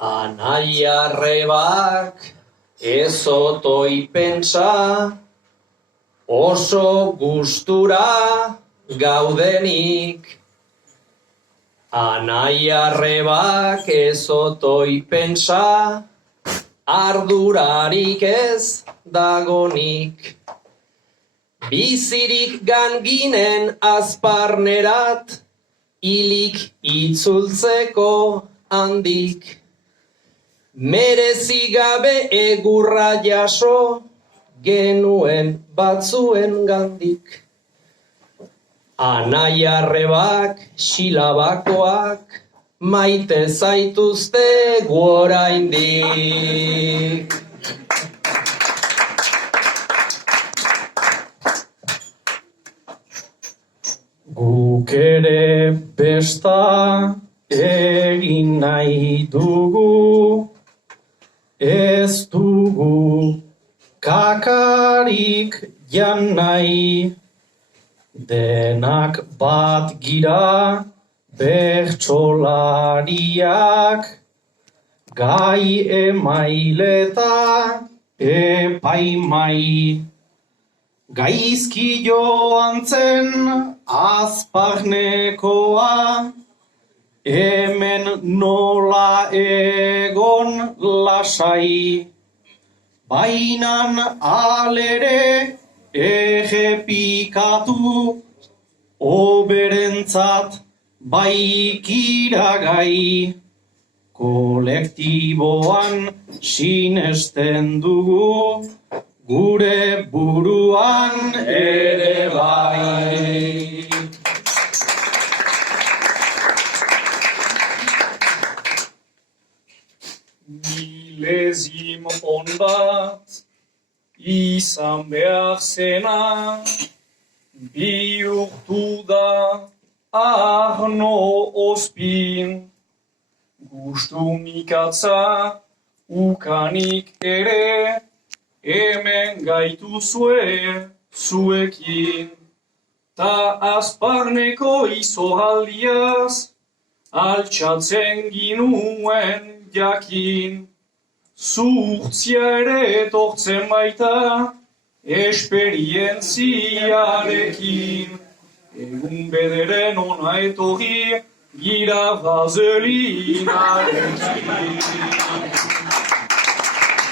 Anai arrebak ez otoi pentsa, oso gustura gaudenik. Anai arrebak ez otoi pentsa, ardurarik ez dagonik. Bizirik ganginen azparnerat, hilik itzultzeko handik. Merezi gabe egurra jaso, genuen batzuen gandik. Anai arrebak, xilabakoak, maite zaituzte oraindik. Guk ere besta egin nahi dugu, ez dugu kakarik jan nahi. Denak bat gira bertsolariak, gai emaileta epaimai. Gaizki joan zen azparnekoa, hemen nola egon lasai. Bainan alere errepikatu, oberentzat baikiragai. Kolektiboan sinesten dugu, gure buruan ere bai. Milezim on bat izan behar zena, bihurtu da Arno ospin. Gustu mikatza ukanik ere, hemen gaituzue zuekin. Ta azparneko izoaldiaz, altxatzen ginuen jakin. Zuhtzia ere etortzen baita, esperientziarekin. Egun bederen ona etorri, gira vazelinarekin.